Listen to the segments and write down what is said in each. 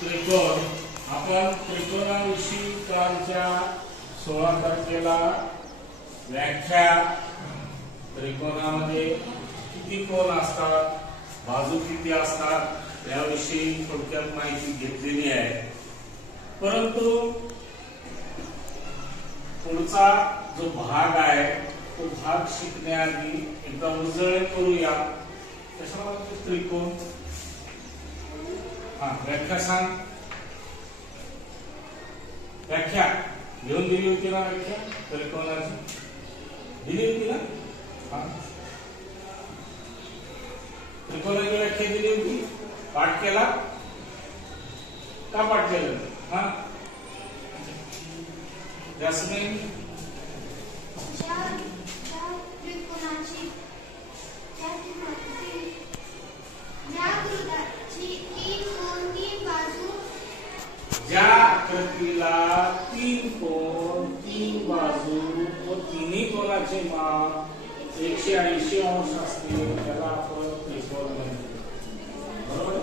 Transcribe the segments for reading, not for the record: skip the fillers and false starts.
त्रिकोण आपण त्रिकोणाविषयी कालच्या 16 तारखेला व्याख्या त्रिकोणामध्ये किती कोण असतात, बाजू किती असतात याविषयी थोडक्यात माहिती घेतलेली आहे। परंतु पुढचा जो भाग आहे तो भाग शिकण्याआधी एकदा उजळणी करूया। कशामध्ये त्रिकोण व्याख्या सांग। व्याख्या लिहून दिली होती ना? व्याख्या त्रिकोणाची दिली होती ना? त्रिकोणाची व्याख्या दिली होती, पाठ केला का? पाठ केलं जस्मिन? ज्या आकृतीला 3 कोण 3 बाजू व तिन्ही कोणाचे माप 180 अंश असते त्याला आपण त्रिकोण म्हणतो। बरोबर?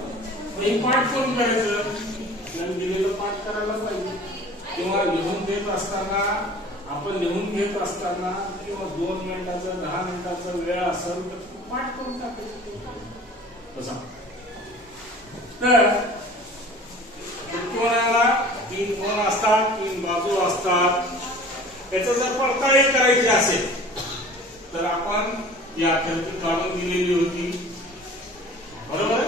हे पाठ कोण करायचं? आपल्याला दिलेलं पाठ करायला पाहिजे, किंवा लिहून देत असताना आपण लिहून घेत असताना किंवा 2 मिनिटाचा 10 मिनिटाचा वेळ असेल तर पाठ करून टाकायचं तसा। तर त्रिकोणाला 3 कोण असतात, 3 बाजू असतात। त्याचा जर पडताळणी करायची असेल तर आपण ही आकृती काढून दिलेली होती, बरोबर?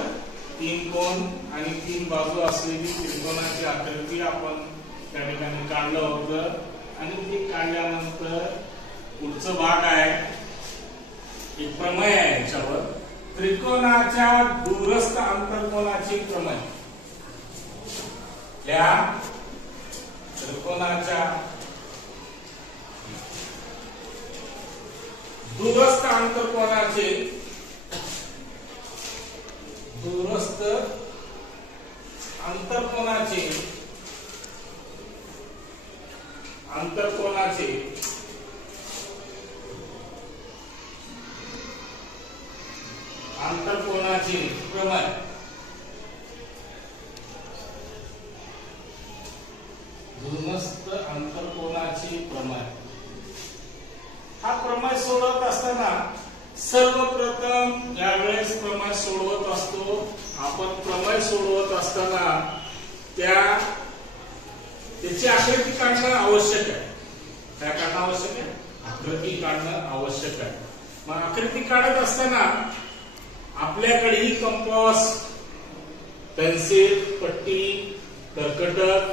3 कोण आणि 3 बाजू असलेली त्रिकोणाची आकृती आपण त्या ठिकाणी काढलं होतं। आणि ते काढल्यानंतर पुढचं भाग आहे, एक प्रमेय आहे याच्यावर, त्रिकोणाच्या दूरस्थ अंतर्कोनाची प्रमेय। या त्रिकोणाच्या दूरस्थ अंतर्कोनाचे प्रमेय। दूरस्थ अंतर्कोनाची प्रमेय हा प्रमेय सोडवत असताना सर्वप्रथम ज्यावेळेस प्रमेय सोडवत असतो आपण, प्रमेय सोडवत असताना त्याची आकृती काढणं आवश्यक आहे। काय काढणं आवश्यक आहे? आकृती काढणं आवश्यक आहे। मग आकृती काढत असताना आपल्याकडे ही कंपास, पेन्सिल, पट्टी, कर्कटक,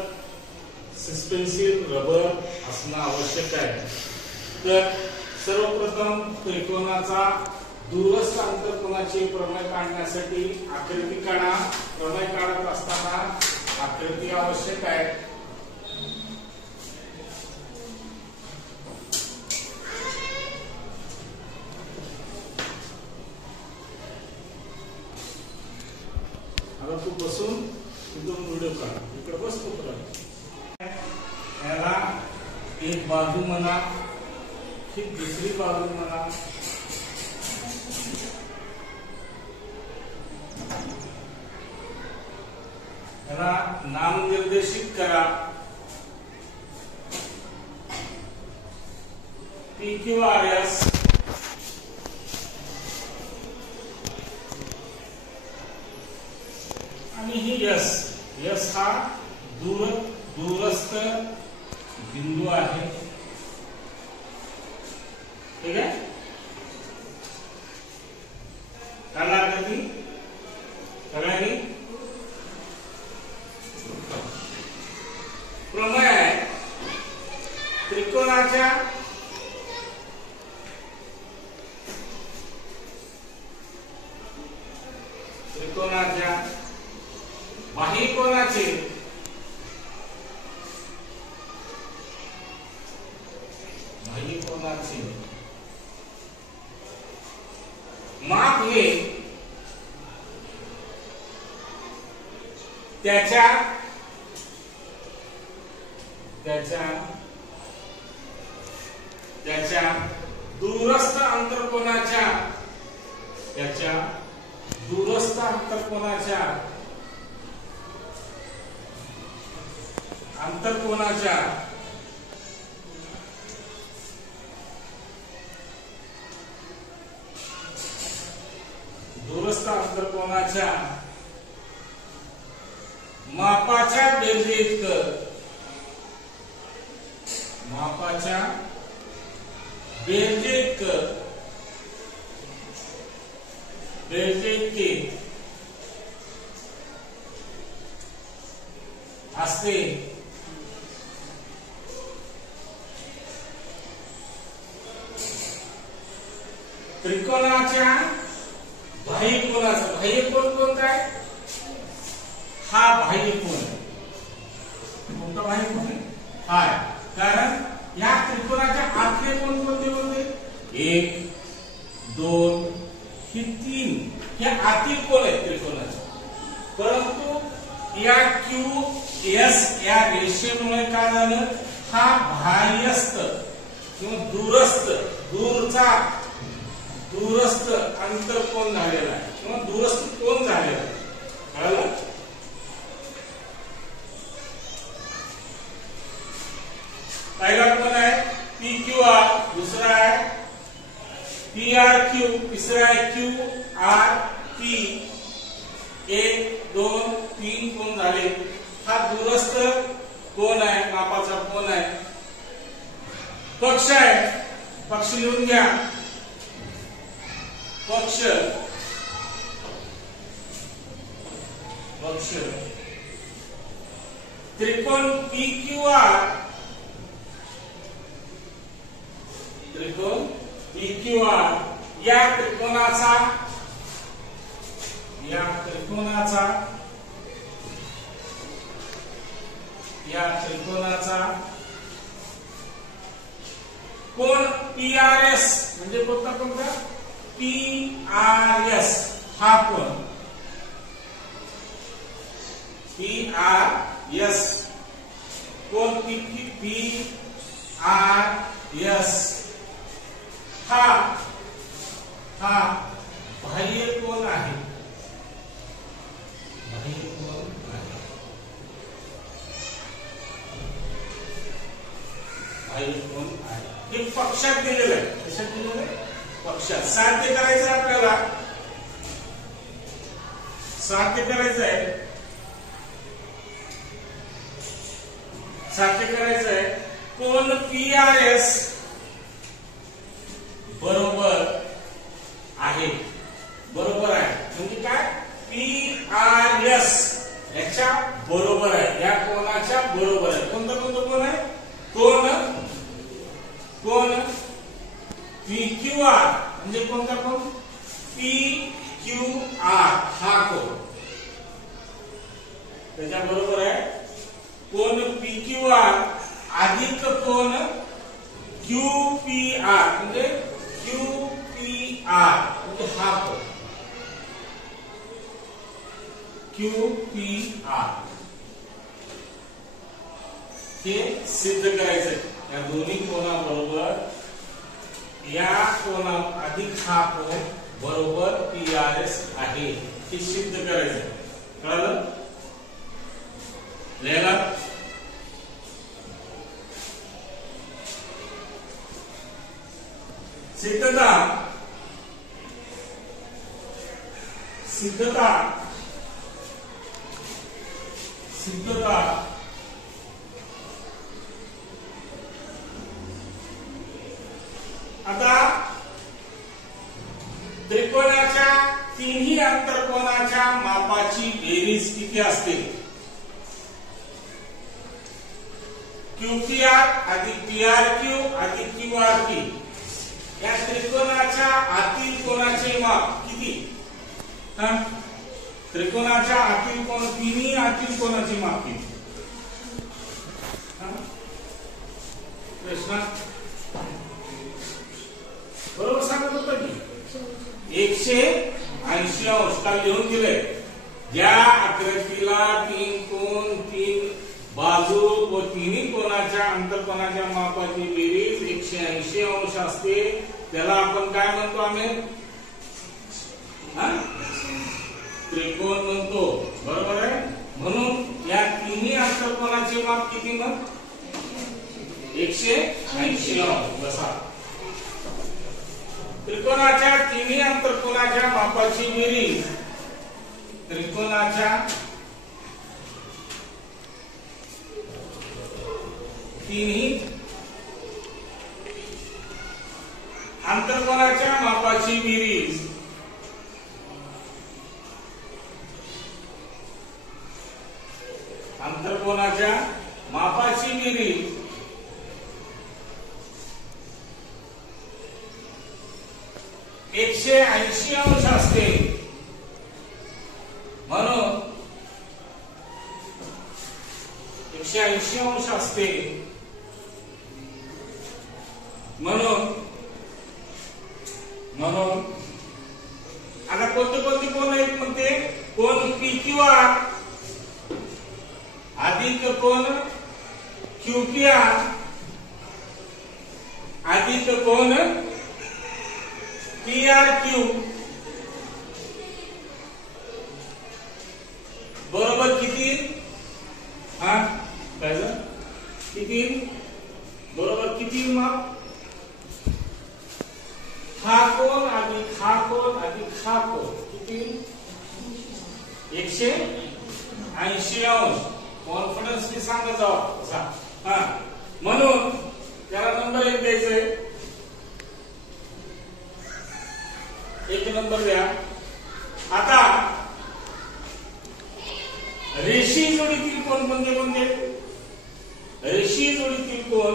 सस्पेन्सिल, रबर असणं आवश्यक आहे। तर सर्वप्रथम त्रिकोणाचा दूरस्थ अंतर्कोनाची प्रमेय काढण्यासाठी आकृती काढा। प्रमेय काढत असताना आकृती आवश्यक आहे। आता तू बसून इथून व्हिडिओ काढ, इकडे बस तू। याला एक बाजू म्हणा, ही दुसरी बाजू म्हणा। याला नामनिर्देशित करा, पी किंवा आर एस। आणि ही एस हा दूरस्थ बिंदू आहे, ठीक आहे? काढला आकृती सगळ्यांनी? प्रमेय आहे त्रिकोणाच्या बाह्यकोनाचे माप हे त्याच्या दूरस्थ अंतर्कोनाच्या दूरस्थ अंतर्कोनाच्या आंतरकोनाच्या दूरस्थ आंतरकोनाच्या मापाच्या बेरजेइतकं बेरजेइतके असते त्रिकोणाच्या बाह्यकोनाचा बाह्यकोन कोणता आहे हा बाह्यकोन कोणता बाह्यकोन आहे हा कारण या त्रिकोणाच्या आतले कोण कोणते होते 1 2 ही 3 हे आतील कोण आहेत त्रिकोणाचे परंतु या क्यू एस या रेषेमुळे काय झालं हा बाह्यस्थ किंवा दूरस्थ आंतरकोन झालेला आहे किंवा दूरस्थ कोन झालेला आहे कळलं पहिला कोण आहे पी क्यू आर दुसरा आहे पी आर क्यू तिसरा आहे क्यू आर पी 1 2 3 कोण झाले हा दूरस्थ कोण आहे मापाचा कोण आहे पक्ष आहे पक्ष लिहून घ्या पक्ष त्रिकोण पी क्यू आर या त्रिकोणाचा कोण पीआरएस म्हणजे कोणता पीआरएस हा कोण पीआरएस कोण पीआरएस हा बाह्य कोण आहे हे पक्षात दिलेलं आहे कशात दिलेलं आहे पक्षात साध्य करायचं आपल्याला साध्य करायचंय कोण पीआरएस बरोबर आहे म्हणजे काय पीआरएस याच्या बरोबर आहे या कोणाच्या बरोबर आहे कोणता कोण आहे कोण पीक्यूआर म्हणजे कोणता कोण पीक्यूआर हा कोण त्याच्या बरोबर आहे कोण पीक्यूआर अधिक कोण क्यूपीआर म्हणजे क्यूपीआर म्हणजे हा कोण क्यूपीआर हे सिद्ध करायचंय या दोन्ही कोणाबरोबर या कोणा अधिक हा कोण बरोबर पीआरएस आहे हे सिद्ध करायचंय कळलं लिहिला सिद्धता आता त्रिकोणाच्या तिन्ही आंतरकोनाच्या मापाची बेरीज किती असते क्यूपीआर अधिक पीआरक्यू अधिक क्यूआरपी या त्रिकोणाच्या आतील कोणाचे माप किती त्रिकोणाच्या आतील कोण तिन्ही आतील कोणाचे माप किती प्रश्न बरोबर सांगत होता की 180 अंश काल लिहून दिले ज्या आकृतीला 3 कोण 3 बाजू व तिन्ही कोणाच्या आंतरकोनाच्या मापाची बेरीज 180 अंश असते त्याला आपण काय म्हणतो आम्ही त्रिकोण म्हणतो बरोबर आहे म्हणून या तिन्ही आंतरकोन आंतरकोनाचे माप किती मग 180 अंश. बसा. त्रिकोणाच्या तिन्ही आंतरकोनाच्या मापाची बेरीज त्रिकोणाच्या तिन्ही आंतरकोनाच्या मापाची बेरीज आंतरकोनाच्या मापाची बेरीज 180 अंश असते. म्हणून 180 अंश असते. म्हणून आता कोणते कोण आहेत म्हणते कोण PQR अधिक कोण QPR अधिक कोण PRQ बरोबर किती? हा काय झालं? किती बरोबर किती माप? हा कोण अधिक हा कोण अधिक हा कोण किती? 180 अंश. कॉन्फिडन्सली सांगा जावा. हा म्हणून त्याला नंबर 1 द्यायचंय. 1 नंबर द्या. आता रेषीय जोडीतील कोण कोणते? रेषीय जोडीतील कोण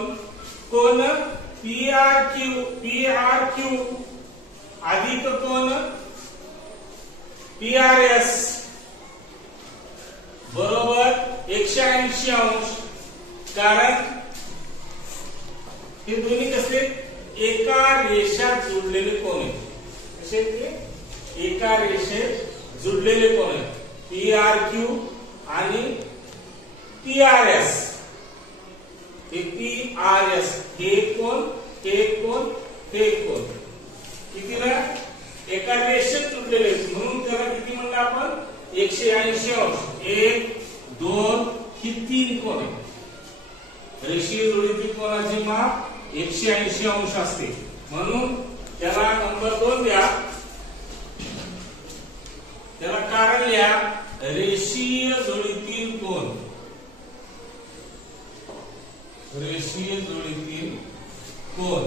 PRQ अधिक कोण PRS बरोबर 180 अंश. कारण हे दोन्ही कसे एका रेषेत जोडलेले कोण आहेत. कसे ते एका रेषेत जोडलेले कोण आहेत. PRQ आणि PRS. हे PRS हे कोण हे कोण हे कोण किती ना एका रेषेत जोडलेले म्हणून त्याला किती म्हणलं आपण 180 अंश. 1 2 ही 3 कोण आहेत. रेषीय जोडीतील कोणाचे माप 180 अंश असते. म्हणून त्याला नंबर 2 द्या. त्याला कारण लिहा रेषीय जोडीतील कोण. रेषीय जोडीतील कोण.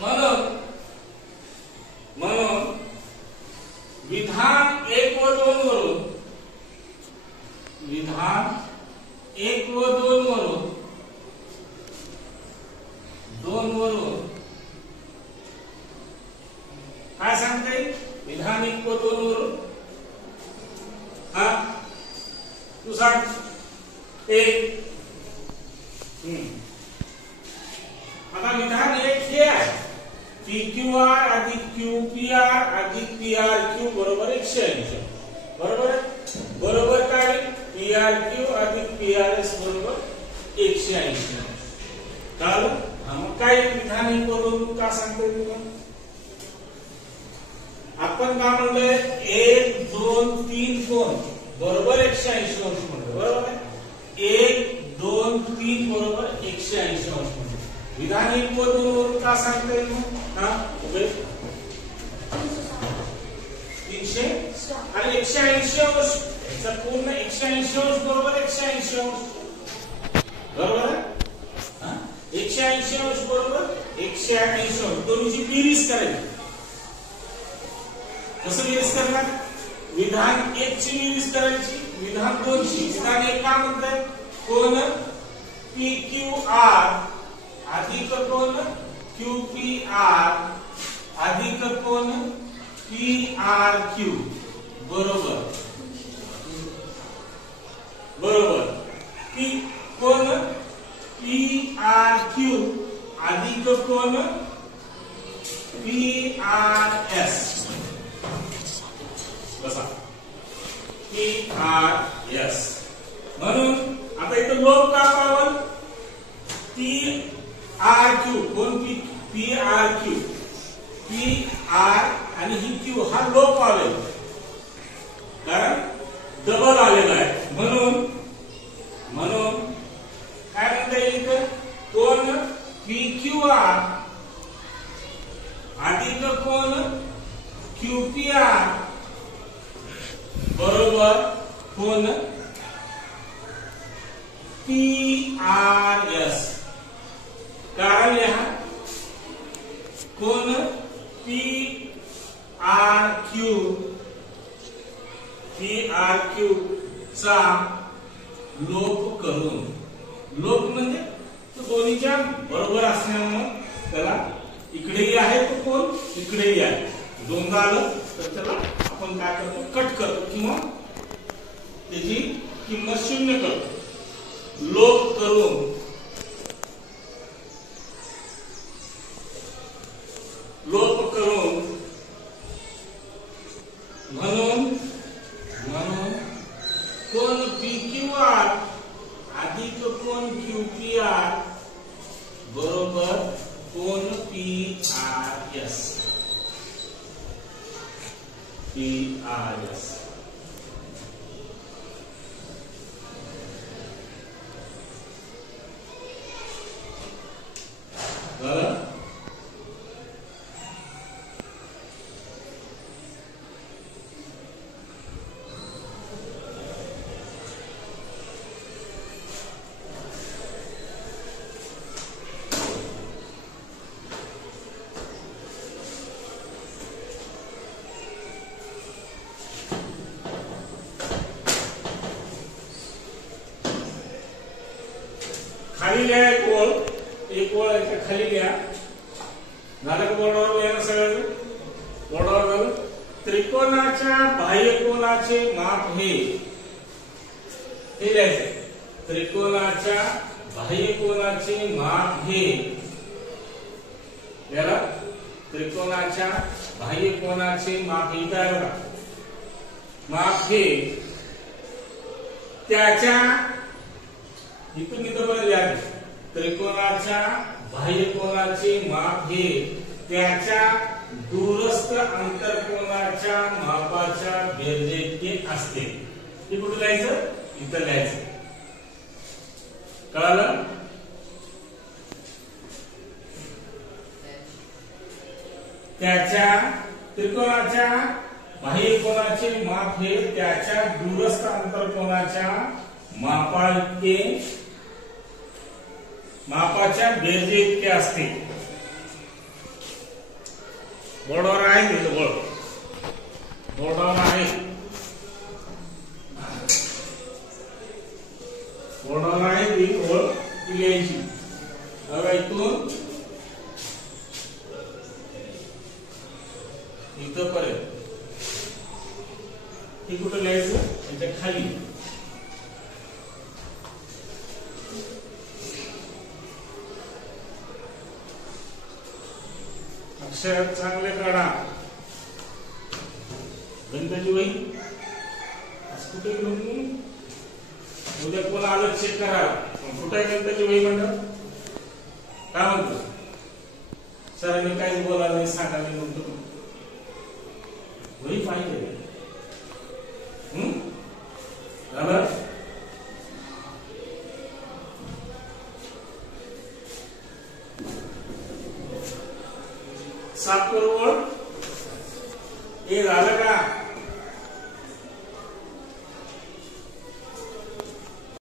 म्हणून विधान 1 व 2 वरून विधान 1 व 2 वरून 2 वरून काय सांगता येईल. विधान 1 व 2 वरून हा तू सांग. 1 आता विधान 1 हे आहे PQR अधिक QPR अधिक PRQ बरोबर 180. बरोबर बरोबर काय PRQ अधिक PRS बरोबर 180. कळलं. मग काय विधान 1 वरून का सांगतोय तुम्ही. आपण काय म्हणलोय 1 2 3 कोण बरोबर 180 अंश म्हणतो. बरोबर आहे. 1 2 3 बरोबर 180 अंश म्हणतो. विधान 1 व 2 वरून का सांगता येईल. हा 300 आणि 180 अंश याचा पूर्ण 180 अंश बरोबर 180 अंश. बरोबर आहे. 180 अंश बरोबर 180 अंश. दोन्हीची बेरीज करायची. कसं बेरीज करणार. विधान 1 ची बेरीज करायची विधान 2 ची. विधान 1 का म्हणतात कोण PQR अधिक कोण QPR अधिक कोण PRQ बरोबर कोण PRQ अधिक कोण PRS. बसा PRS. म्हणून आता इथं लोप का पावल PRQ कोण PRQ PR आणि ही Q हा लोप पावेल कारण डबल आलेला आहे. बरोबर कोण PRS. कारण लिहा कोण PRQ चा लोप करून. लोप म्हणजे तो दोन्हीच्या बरोबर असल्यामुळे त्याला इकडेही आहे तो कोण इकडेही आहे. दोनदा आलं तर त्याला आपण काय करतो कट करतो किंवा त्याची किंमत शून्य करतो. लोप करून म्हणून कोण PQR अधिक कोण QPR बरोबर कोण PRS. बरं खाली लिहा एक ओळ खाली लिहा. झालं का बोर्डावर लिहा सगळं. बोर्डावर झालं. त्रिकोणाच्या बाह्यकोनाचे माप हे लिहायचं. त्रिकोणाच्या बाह्यकोनाचे माप हे याला त्रिकोणाच्या बाह्यकोनाचे माप हे काय बघा. माप हे त्याच्या इथून इथं लिहा. त्रिकोणाच्या बाह्यकोनाचे माप हे त्याच्या दूरस्थ अंतरकोनाच्या मापाच्या बेरजेइतके असते. हे कुठे लिहायचं इथं लिहायचं. कळलं. त्याच्या त्रिकोणाच्या बाह्यकोनाचे माप हे त्याच्या दूरस्थ अंतरकोनाच्या मापाच्या बेरजे इतके असते. बोर्डावर आहे बोर्डावर आहे ती ओळ लिहायची. बघा इथून इथं पर्यंत हे कुठं लिहायचं त्याच्या खाली. अक्षर चांगले काढा. गणिताची वही कुठे घेऊन उद्या कोण आलं चेक करा. कुठे गणिताची वही म्हणलं काय म्हणतो सरांनी काही बोलायला नाही सांगा. मी म्हणतो वही पाहिजे. झालं. सात करू